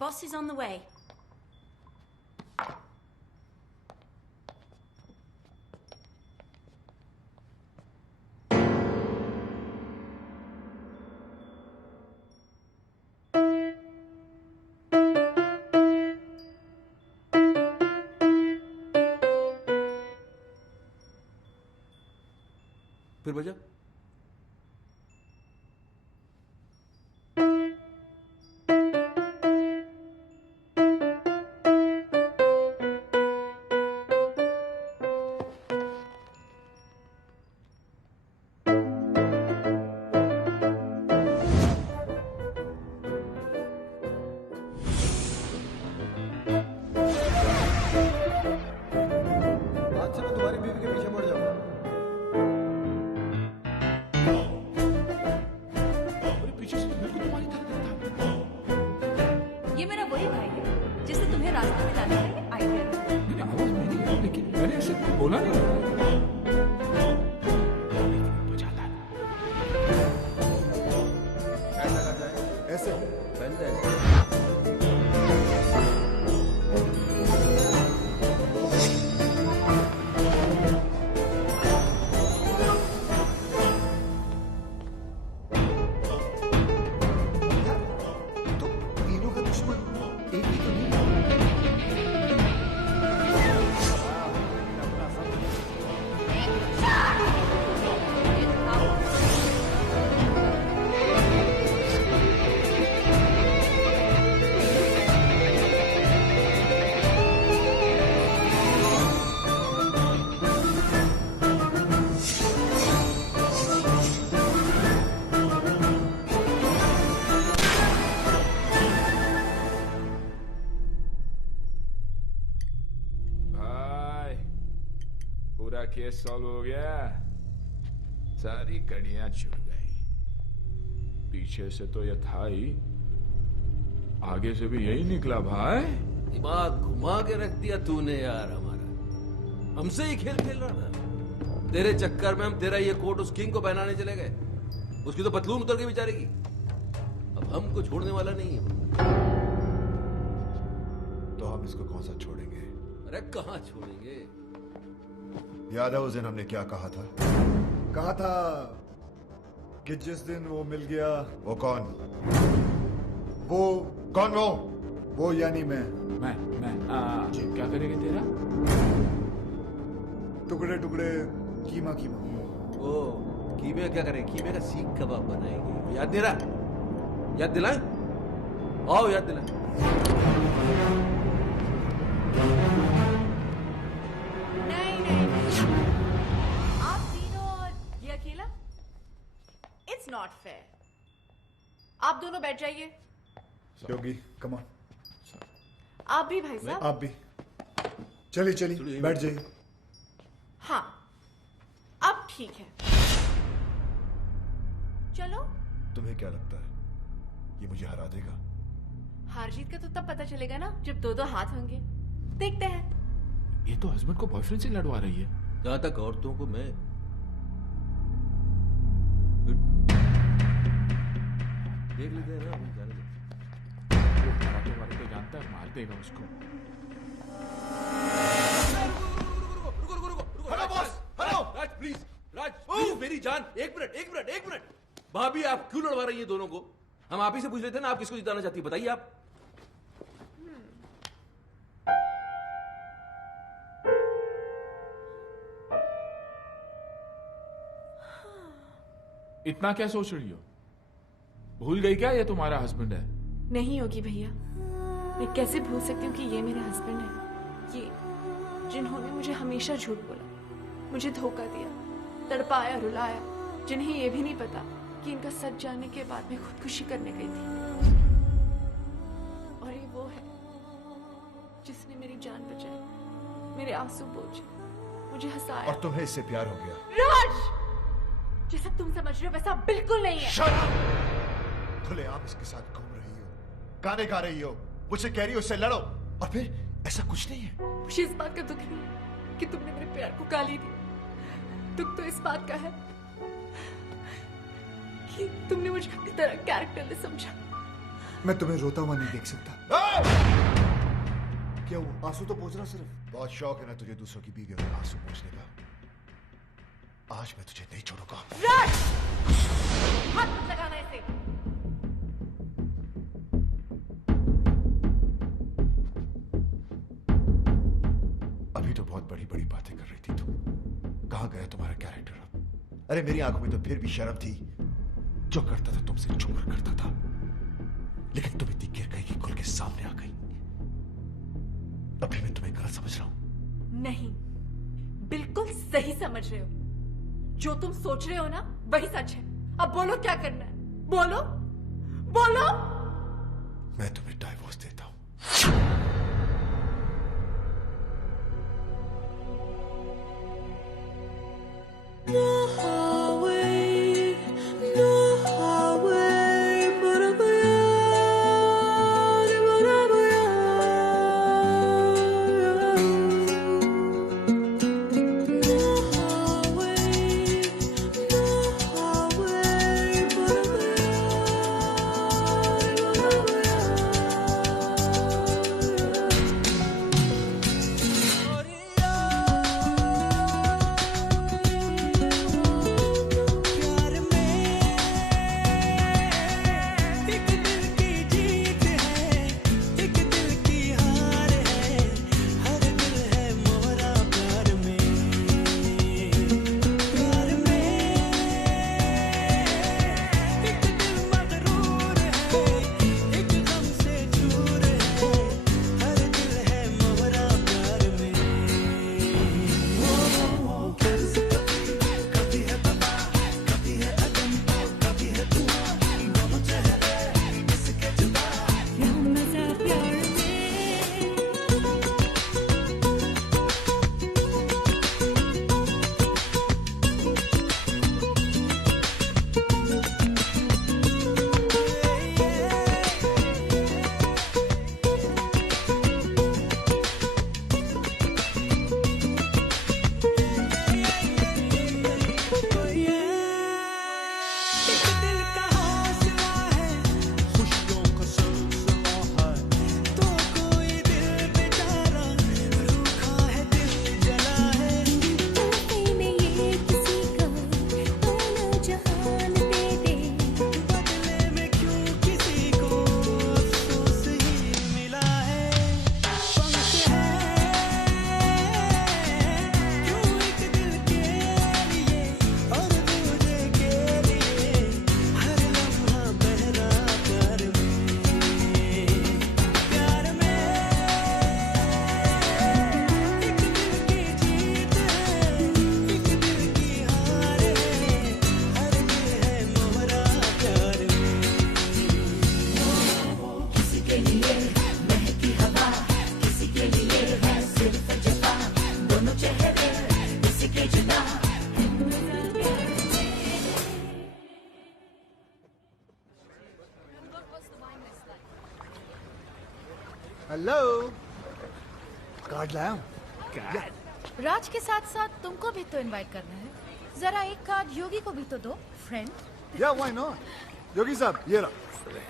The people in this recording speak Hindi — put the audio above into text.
Boss is on the way. फिर बजा। आज से मैं तुम्हारी बीवी के पीछे पड़ जाऊंगा। पीछे से मेरे को तुम्हारी तरह दिखता। ये मेरा वही भाई है जिससे तुम्हें रास्ते में लाने का आइडिया दिया। मैंने आवाज नहीं दी, लेकिन मैंने ऐसे बोला नहीं। बजाता है। ऐसा लगा जाए ऐसे पहनते हैं। पूरा केस सॉल्व हो गया, सारी कड़ियां छूट गई। पीछे से तो ये था ही, आगे से भी यही निकला भाई। दिमाग घुमा के रख दिया तूने यार हमारा। हमसे ही खेल खेल रहा था। तेरे चक्कर में हम तेरा ये कोट उस किंग को पहनाने चले गए। उसकी तो पतलून उतर के बेचारे की। अब हमको छोड़ने वाला नहीं है। तो हम इसको कौन सा छोड़ेंगे? अरे कहाँ छोड़ेंगे? याद है उस दिन हमने क्या कहा था? कहा था कि जिस दिन वो मिल गया। वो कौन? वो कौन वो? वो यानी मैं मैं क्या करेंगे तेरा? टुकड़े टुकड़े कीमा कीमा। ओ कीमे का क्या करें? कीमे का सीख कबाब बनाएंगे। याद दे रहा? याद दिलाएं? आओ याद दिलाएं। आप तीनों और ये अकेला? It's not fair. आप दोनों बैठ जाइए। योगी कम ऑन। आप भी भाई साहब। आप भी चलिए चलिए बैठ जाइए। हाँ अब ठीक है, चलो। तुम्हें क्या लगता है ये मुझे हरा देगा? हार जीत का तो तब पता चलेगा ना जब दो दो हाथ होंगे। देखते हैं। ये तो हस्बैंड को बॉयफ्रेंड से लड़वा रही है। जहां तक औरतों को मैं देख लेते हैं ना, जाने दे। तो जानता है, मार देगा उसको। Hello boss, hello Raj please, Raj please मेरी जान, एक मिनट। भाभी आप क्यों लड़वा रही हैं दोनों को? हम आप ही से पूछ लेते हैं ना, आप किसको जिताना चाहती है बताइए आप। इतना क्या सोच रही हो? भूल गई क्या ये तुम्हारा हस्बैंड है? नहीं होगी भैया, मैं कैसे भूल सकती हूँ कि ये मेरे हस्बैंड है। ये जिन्होंने मुझे हमेशा झूठ बोला, मुझे धोखा दिया, तड़पाया रुलाया, जिन्हें ये भी नहीं पता कि इनका सच जानने के बाद मैं खुदकुशी करने गई थी। और ये वो है जिसने मेरी जान बचाई, मेरे आंसू पोंछे, मुझे हंसाया। और तुम्हें इससे प्यार हो गया? राज, जैसा तुम समझ रहे हो वैसा बिल्कुल नहीं है। खुलेआम इसके साथ घूम रही हो, गाने गा रही हो, मुझसे कह रही हो उससे लड़ो, और फिर ऐसा कुछ नहीं है। मुझे इस बात का दुख नहीं है कि तुमने मेरे प्यार को गाली दी। दुख तो इस बात का है कि तुमने मुझे अपनी तरह कैरेक्टरलेस समझा। मैं तुम्हें रोता हुआ नहीं देख सकता। क्या वो आंसू तो पोंछ रहा सिर्फ। बहुत शौक है ना तुझे दूसरों की बीवियों में आंसू पोंछने का। आज मैं तुझे नहीं छोड़ूंगा। राज! हाथ मत लगाना ऐसे। अभी तो बहुत बड़ी बड़ी बातें कर रही थी तू। कहां गया तुम्हारा कैरेक्टर अब? अरे मेरी आंखों में तो फिर भी शर्म थी। जो करता था तुमसे छुपकर करता था, लेकिन तुम इतनी गिर गई कि खुल के सामने आ गई। अभी मैं तुम्हें गलत समझ रहा हूं। नहीं, बिल्कुल सही समझ रहे हो। जो तुम सोच रहे हो ना वही सच है। अब बोलो क्या करना है, बोलो बोलो। मैं तुम्हें डाइवोर्स देता हूं। हेलो, कार्ड लाया हूँ। राज के साथ साथ तुमको भी तो इनवाइट करना है। जरा एक कार्ड योगी को भी तो दो, फ्रेंड। या व्हाई नॉट। योगी साहब ये रहा।